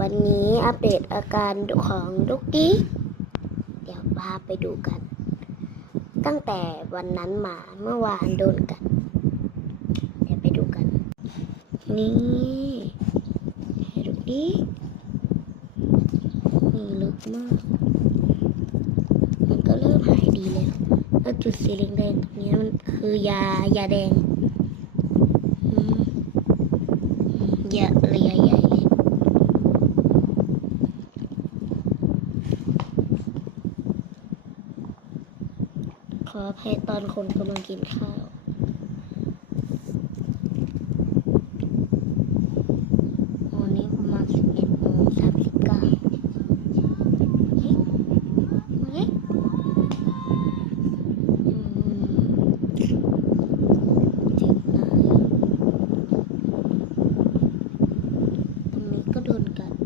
วันนี้อัปเดตอาการของดุกดิ๊กเดี๋ยวพาไปดูกัน ตั้งแต่วันนั้นมาเมื่อวานโดนกัดเดี๋ยวไปดูกัน นี่ดุกดิ๊กนี่ลึกมาก มันก็เริ่มหายดีแล้วแล้วจุดสีแดงๆตรงนี้มันคือยาแดงยาเลยใหญ่เลยขออภัยตอนคนกำลังกินข้าววันนี้ประมาณ11:39ก็โดนกัด